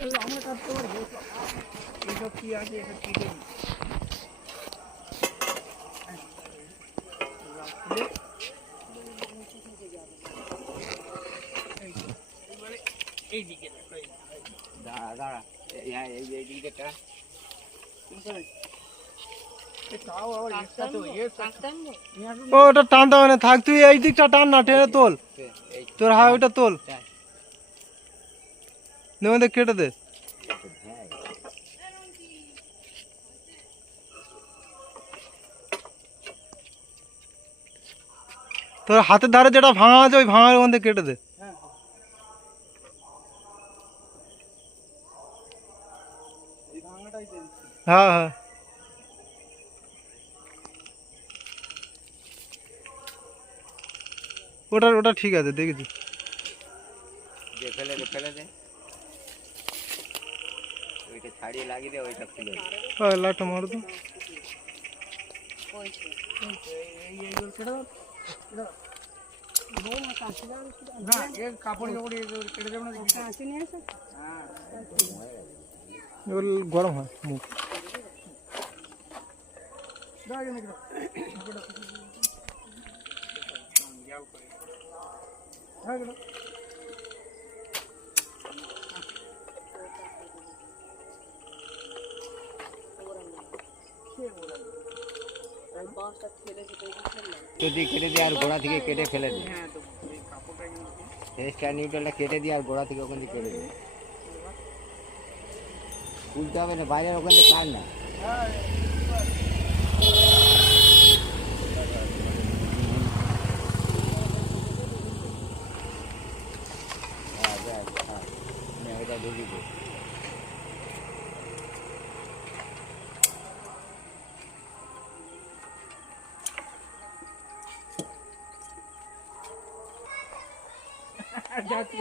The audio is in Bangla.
আমার কাটতে পারবো এইসব কি আছে এটা কেটে দিই এইদিকে দাঁড়া দাঁড়া এইদিকে ওটা টানতে হবে না, থাক তুই এই দিকটা টান না, টেনে তোল তোর হাই ওটা তোল, কেটে দে। তোর হাতের ধারে যেটা ভাঙা আছে ওই ভাঙার ওখান থেকে কেটে দে। হ্যাঁ হ্যাঁ ওটা ওটা ঠিক আছে, দেখেছি। ফেলে দে ফেলে দে ওইটা ছাড়িয়ে লাগিয়ে দে, ওইটা খুলে দে। লাইটটা মারো তো। গরম হয় মুখ। যদি কেটে দিয়ে আর গোড়া থেকে কেটে ফেলে দে, স্ট্যান্ড নিউট্রালটা কেটে দিয়ে আর গোড়া থেকে ওখান থেকে কেটে দে। খুলতে হবে না, বাইরের ওখান থেকে কাট না। ওটা ঢুকিয়ে দে। যাচ্ছি